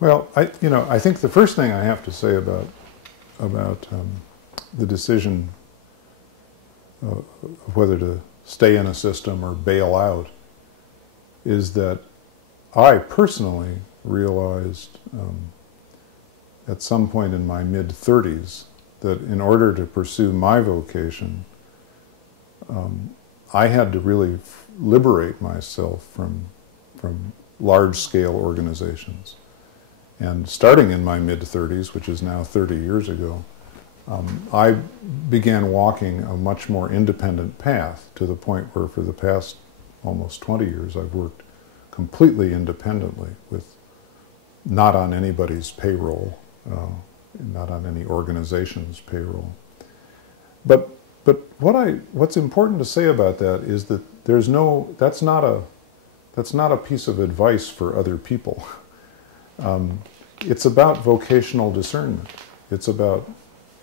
Well, I think the first thing I have to say about the decision of whether to stay in a system or bail out is that I personally realized at some point in my mid-30s that in order to pursue my vocation, I had to really liberate myself from large-scale organizations. And starting in my mid-30s, which is now 30 years ago, I began walking a much more independent path to the point where for the past almost 20 years I've worked completely independently, with not on anybody's payroll, not on any organization's payroll. But what's important to say about that is that that's not a piece of advice for other people. It's about vocational discernment. It's about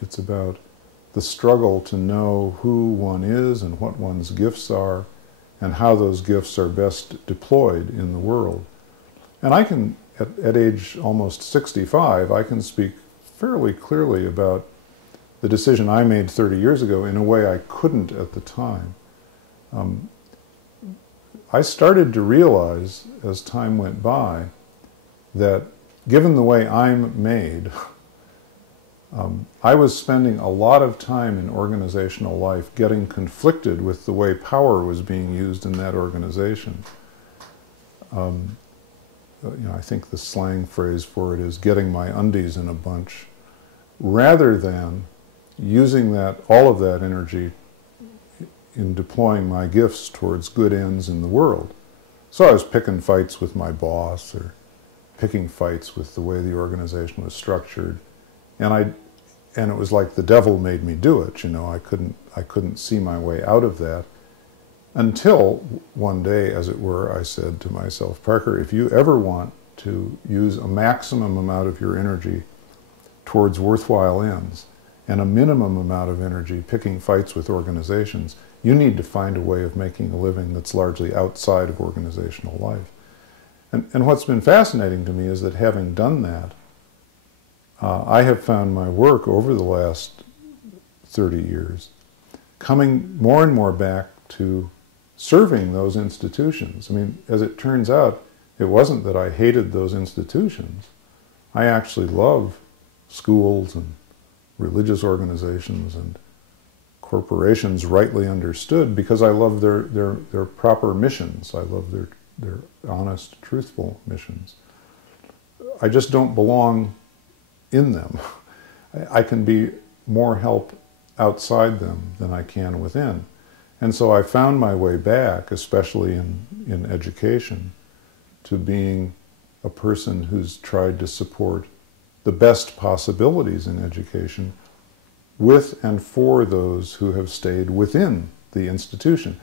the struggle to know who one is and what one's gifts are and how those gifts are best deployed in the world. And I can, at age almost 65, I can speak fairly clearly about the decision I made 30 years ago in a way I couldn't at the time. I started to realize as time went by that given the way I'm made, I was spending a lot of time in organizational life getting conflicted with the way power was being used in that organization. I think the slang phrase for it is getting my undies in a bunch, rather than using all of that energy in deploying my gifts towards good ends in the world. So I was picking fights with my boss, or picking fights with the way the organization was structured, and it was like the devil made me do it. I couldn't see my way out of that until one day, as it were, I said to myself, Parker, if you ever want to use a maximum amount of your energy towards worthwhile ends and a minimum amount of energy picking fights with organizations, you need to find a way of making a living that's largely outside of organizational life. And what's been fascinating to me is that having done that, I have found my work over the last 30 years coming more and more back to serving those institutions. I mean, as it turns out, it wasn't that I hated those institutions. I actually love schools and religious organizations and corporations rightly understood because I love their proper missions. I love their honest, truthful missions. I just don't belong in them. I can be more help outside them than I can within. And so I found my way back, especially in education, to being a person who's tried to support the best possibilities in education with and for those who have stayed within the institution.